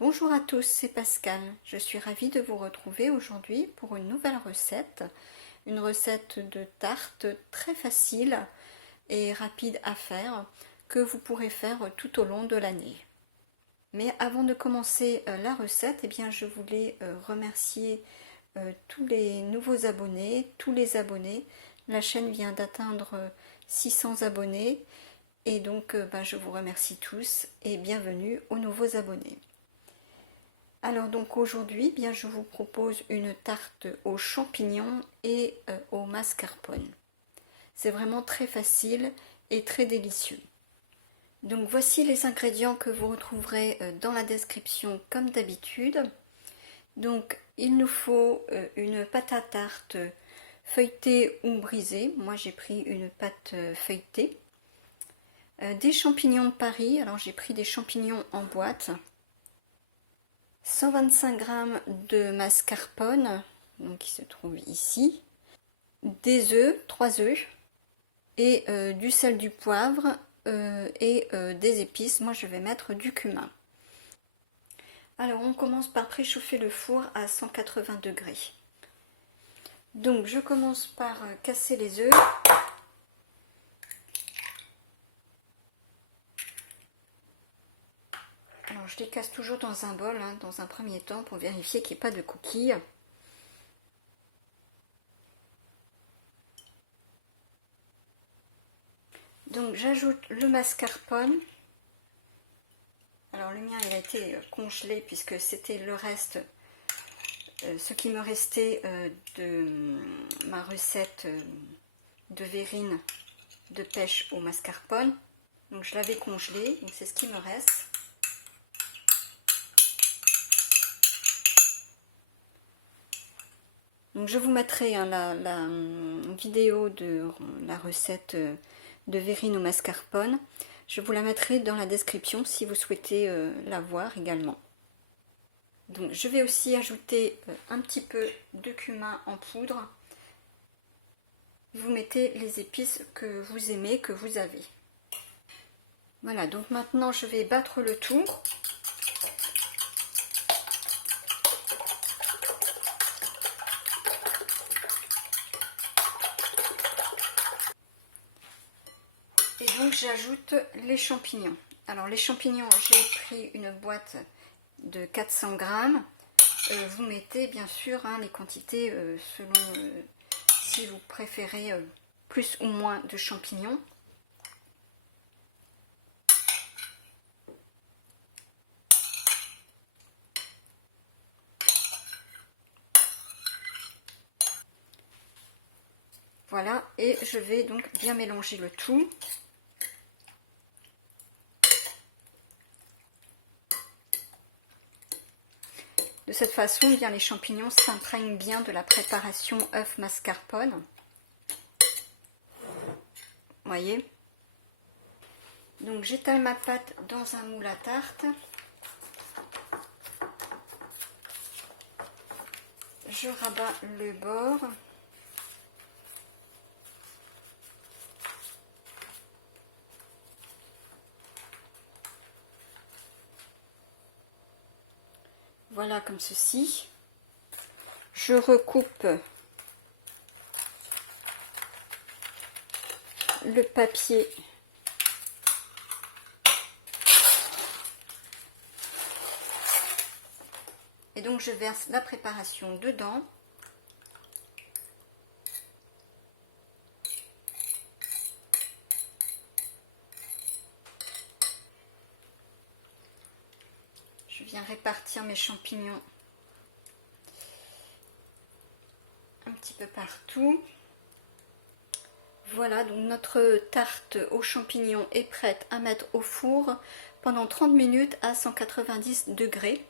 Bonjour à tous, c'est Pascal. Je suis ravie de vous retrouver aujourd'hui pour une nouvelle recette. Une recette de tarte très facile et rapide à faire que vous pourrez faire tout au long de l'année. Mais avant de commencer la recette, je voulais remercier tous les nouveaux abonnés, tous les abonnés. La chaîne vient d'atteindre 600 abonnés et donc je vous remercie tous et bienvenue aux nouveaux abonnés. Alors donc aujourd'hui, je vous propose une tarte aux champignons et au mascarpone. C'est vraiment très facile et très délicieux. Donc voici les ingrédients que vous retrouverez dans la description comme d'habitude. Donc il nous faut une pâte à tarte feuilletée ou brisée. Moi j'ai pris une pâte feuilletée. Des champignons de Paris. Alors j'ai pris des champignons en boîte. 125 g de mascarpone, donc qui se trouve ici, des œufs, 3 œufs, et du sel, du poivre et des épices. Moi je vais mettre du cumin. Alors on commence par préchauffer le four à 180 degrés. Donc je commence par casser les œufs. Alors je les casse toujours dans un bol, dans un premier temps, pour vérifier qu'il n'y ait pas de coquilles. Donc j'ajoute le mascarpone. Alors le mien il a été congelé puisque c'était le reste, ce qui me restait de ma recette de verrine de pêche au mascarpone. Donc je l'avais congelé, donc c'est ce qui me reste. Donc je vous mettrai la vidéo de la recette de verrine au mascarpone. Je vous la mettrai dans la description si vous souhaitez la voir également. Donc je vais aussi ajouter un petit peu de cumin en poudre. Vous mettez les épices que vous aimez, que vous avez. Voilà, donc maintenant je vais battre le tout. Et donc j'ajoute les champignons. Alors les champignons, j'ai pris une boîte de 400 g. Vous mettez bien sûr les quantités selon si vous préférez plus ou moins de champignons. Voilà, et je vais donc bien mélanger le tout. De cette façon, les champignons s'imprègnent bien de la préparation œuf mascarpone. Voyez. Donc j'étale ma pâte dans un moule à tarte. Je rabats le bord. Voilà, comme ceci. Je recoupe le papier et donc je verse la préparation dedans. Je viens répartir mes champignons un petit peu partout. Voilà, donc notre tarte aux champignons est prête à mettre au four pendant 30 minutes à 190 degrés.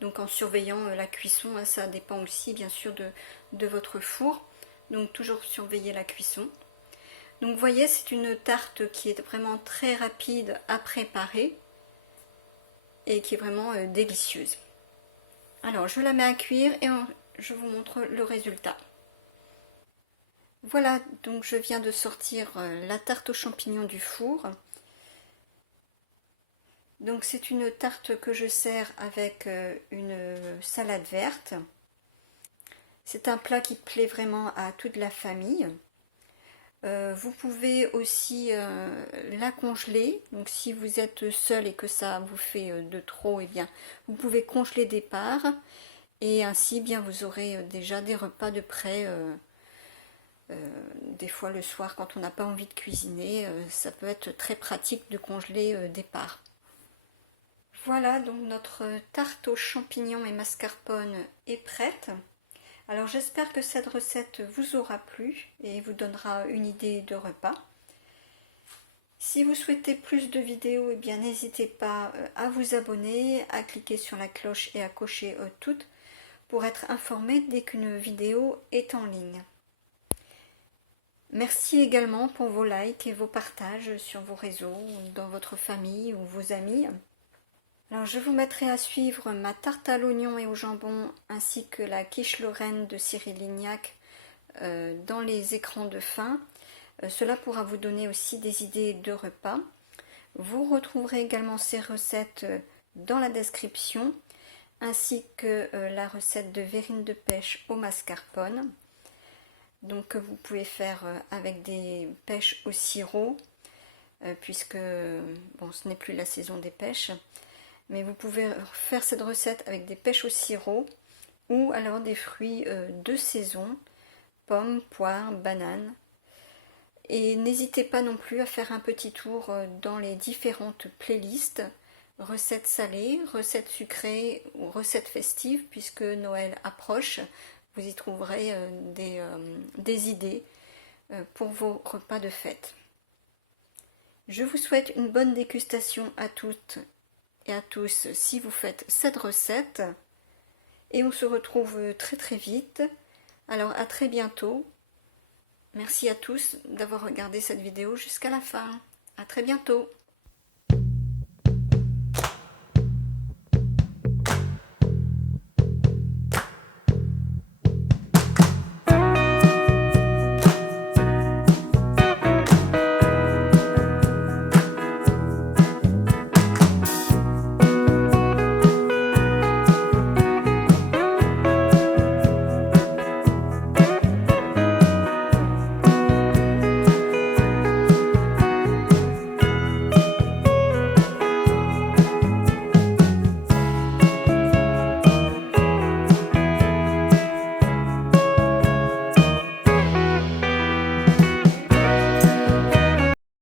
Donc en surveillant la cuisson, ça dépend aussi bien sûr de votre four. Donc toujours surveiller la cuisson. Donc vous voyez, c'est une tarte qui est vraiment très rapide à préparer et qui est vraiment délicieuse. Alors je la mets à cuire et je vous montre le résultat. Voilà, donc je viens de sortir la tarte aux champignons du four. Donc c'est une tarte que je sers avec une salade verte. C'est un plat qui plaît vraiment à toute la famille. Vous pouvez aussi la congeler. Donc si vous êtes seul et que ça vous fait de trop, eh bien vous pouvez congeler des parts et ainsi bien vous aurez déjà des repas de prêt. Des fois le soir quand on n'a pas envie de cuisiner, ça peut être très pratique de congeler des parts. Voilà, donc notre tarte aux champignons et mascarpone est prête. Alors j'espère que cette recette vous aura plu et vous donnera une idée de repas. Si vous souhaitez plus de vidéos, eh bien n'hésitez pas à vous abonner, à cliquer sur la cloche et à cocher toutes pour être informé dès qu'une vidéo est en ligne. Merci également pour vos likes et vos partages sur vos réseaux, dans votre famille ou vos amis. Alors je vous mettrai à suivre ma tarte à l'oignon et au jambon ainsi que la quiche Lorraine de Cyril Lignac dans les écrans de fin. Cela pourra vous donner aussi des idées de repas. Vous retrouverez également ces recettes dans la description ainsi que la recette de verrine de pêche au mascarpone. Donc que vous pouvez faire avec des pêches au sirop puisque bon, ce n'est plus la saison des pêches. Mais vous pouvez faire cette recette avec des pêches au sirop ou alors des fruits de saison, pommes, poires, bananes. Et n'hésitez pas non plus à faire un petit tour dans les différentes playlists, recettes salées, recettes sucrées ou recettes festives, puisque Noël approche. Vous y trouverez des idées pour vos repas de fête. Je vous souhaite une bonne dégustation à toutes et à tous si vous faites cette recette et on se retrouve très très vite. Alors à très bientôt. Merci à tous d'avoir regardé cette vidéo jusqu'à la fin. À très bientôt.